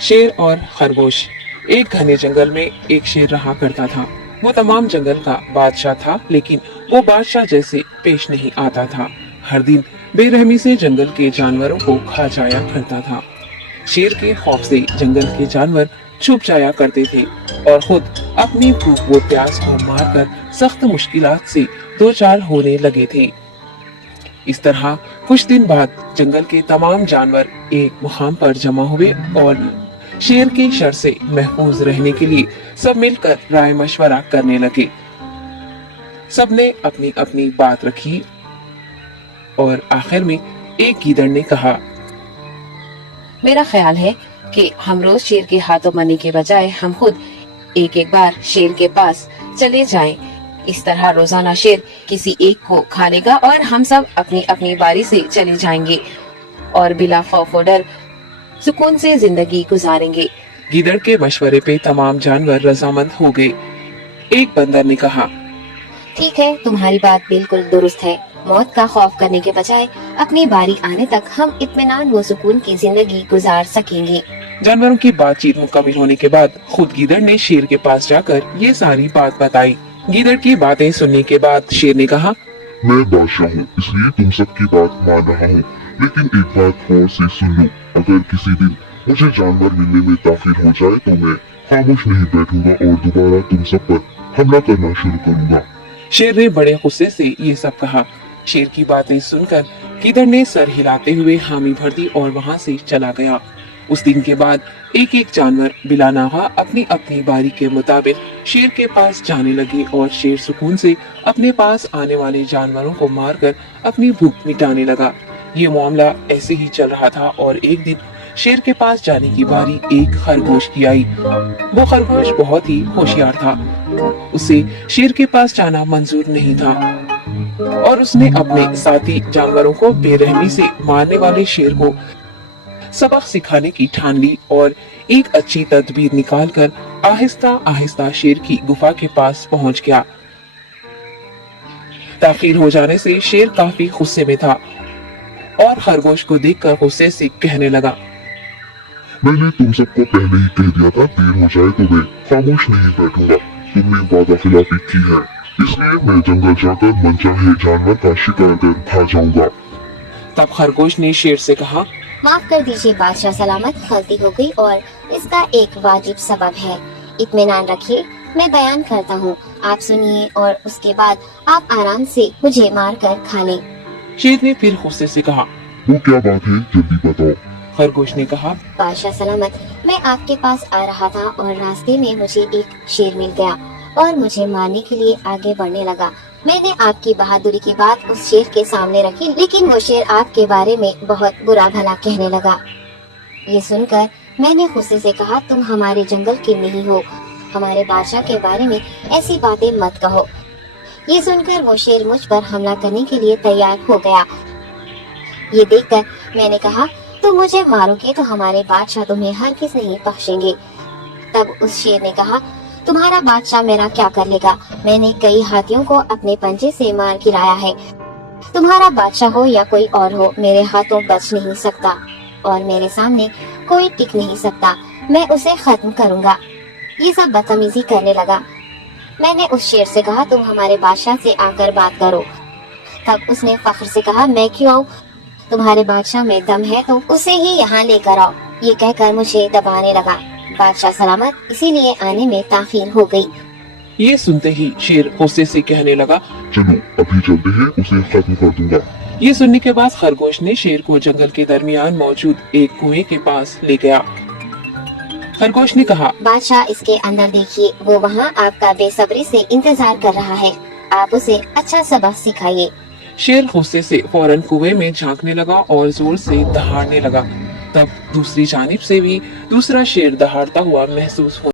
शेर और खरगोश। एक घने जंगल में एक शेर रहा करता था। वो तमाम जंगल का बादशाह था, लेकिन वो बादशाह जैसे पेश नहीं आता था। हर दिन बेरहमी से जंगल के जानवरों को खा जाया करता था। शेर के खौफ से जंगल के जानवर छुप जाया करते थे और खुद अपनी भूख व प्यास को मारकर सख्त मुश्किलात से दो चार होने लगे थे। इस तरह कुछ दिन बाद जंगल के तमाम जानवर एक मुकाम पर जमा हुए और शेर के शर से महफूज रहने के लिए सब मिलकर राय मशवरा करने लगे। सबने अपनी अपनी बात रखी और आखिर में एक गीदड़ ने कहा, मेरा ख्याल है कि हम रोज शेर के हाथों मरने के बजाय हम खुद एक एक बार शेर के पास चले जाएं। इस तरह रोजाना शेर किसी एक को खा लेगा और हम सब अपनी अपनी बारी से चले जाएंगे और बिला खौफ और डर सुकून से जिंदगी गुजारेंगे। गीदड़ के मशवरे पे तमाम जानवर रजामंद हो गए। एक बंदर ने कहा, ठीक है, तुम्हारी बात बिल्कुल दुरुस्त है। मौत का खौफ करने के बजाय अपनी बारी आने तक हम इत्मीनान व सुकून की जिंदगी गुजार सकेंगे। जानवरों की बातचीत मुकम्मल होने के बाद खुद गीदड़ ने शेर के पास जाकर ये सारी बात बताई। गीदड़ की बातें सुनने के बाद शेर ने कहा, मैं बादशाह हूँ, इसलिए तुम सबकी बात मान रहा हूँ, लेकिन एक बात गौर से सुन लो। अगर किसी दिन मुझे जानवर मिलने में ताखिर हो जाए तो मैं खामोश नहीं बैठूंगा और दोबारा तुम सब पर हमला करना शुरू करूंगा। शेर ने बड़े गुस्से से ये सब कहा। शेर की बातें सुनकर गीदड़ ने सर हिलाते हुए हामी भर दी और वहाँ से चला गया। उस दिन के बाद एक एक जानवर बिला नागा अपनी अपनी बारी के मुताबिक शेर के पास जाने लगे और शेर सुकून से अपने पास आने वाले जानवरों को मारकर अपनी भूख मिटाने लगा। ये मामला ऐसे ही चल रहा था और एक दिन शेर के पास जाने की बारी एक खरगोश की आई। वो खरगोश बहुत ही होशियार था। उसे शेर के पास जाना मंजूर नहीं था और उसने अपने साथी जानवरों को बेरहमी से मारने वाले शेर को सबक सिखाने की ठान ली और एक अच्छी तदबीर निकालकर आहिस्ता आहिस्ता शेर की गुफा के पास पहुंच गया। ताखीर हो जाने से शेर काफी गुस्से में था और खरगोश को देखकर गुस्से से कहने लगा, मैंने तुम सबको पहले ही कह दिया था, देर हो जाए तो मैं खामोश नहीं बैठूंगा। तुमने वादा खिलाफी की है, इसलिए मैं जंगल जाकर मनचाहे जानवर का शिकार कर खा जाऊंगा। तब खरगोश ने शेर से कहा, माफ कर दीजिए बादशाह सलामत, गलती हो गई और इसका एक वाजिब सबब है। इत्मीनान रखिए, मैं बयान करता हूँ, आप सुनिए और उसके बाद आप आराम से मुझे मार कर खा लें। शेर ने फिर गुस्से से कहा, वो क्या बात है, जल्दी बताओ। खरगोश ने कहा, बादशाह सलामत, मैं आपके पास आ रहा था और रास्ते में मुझे एक शेर मिल गया और मुझे मारने के लिए आगे बढ़ने लगा। मैंने आपकी बहादुरी की बात उस शेर के सामने रखी, लेकिन वो शेर आपके बारे में बहुत बुरा भला कहने लगा। ये सुनकर मैंने गुस्से से कहा, तुम हमारे जंगल के नहीं हो, हमारे बादशाह के बारे में ऐसी बातें मत कहो। ये सुनकर वो शेर मुझ पर हमला करने के लिए तैयार हो गया। ये देखकर मैंने कहा, तुम मुझे मारोगे तो हमारे बादशाह तुम्हें हरगिज़ नहीं बख्शेंगे। तब उस शेर ने कहा, तुम्हारा बादशाह मेरा क्या कर लेगा? मैंने कई हाथियों को अपने पंजे से मार गिराया है। तुम्हारा बादशाह हो या कोई और हो, मेरे हाथों बच नहीं सकता और मेरे सामने कोई टिक नहीं सकता। मैं उसे खत्म करूंगा। ये सब बदतमीजी करने लगा। मैंने उस शेर से कहा, तुम हमारे बादशाह से आकर बात करो। तब उसने फख्र से कहा, मैं क्यों आऊँ? तुम्हारे बादशाह में दम है तो उसे ही यहाँ लेकर आओ। ये कहकर मुझे दबाने लगा। बादशाह सलामत, इसीलिए आने में ताखीर हो गई। ये सुनते ही शेर गुस्से से कहने लगा, चलो अभी चलते हैं, उसे खत्म कर दूंगा। ये सुनने के बाद खरगोश ने शेर को जंगल के दरमियान मौजूद एक कुएं के पास ले गया। खरगोश ने कहा, बादशाह, इसके अंदर देखिए, वो वहाँ आपका बेसब्री से इंतजार कर रहा है। आप उसे अच्छा सबक सिखाइए। शेर गुस्से से फौरन कुएं में झांकने लगा और जोर से दहाड़ने लगा। तब दूसरी जानिब से भी दूसरा शेर दहाड़ता हुआ महसूस हो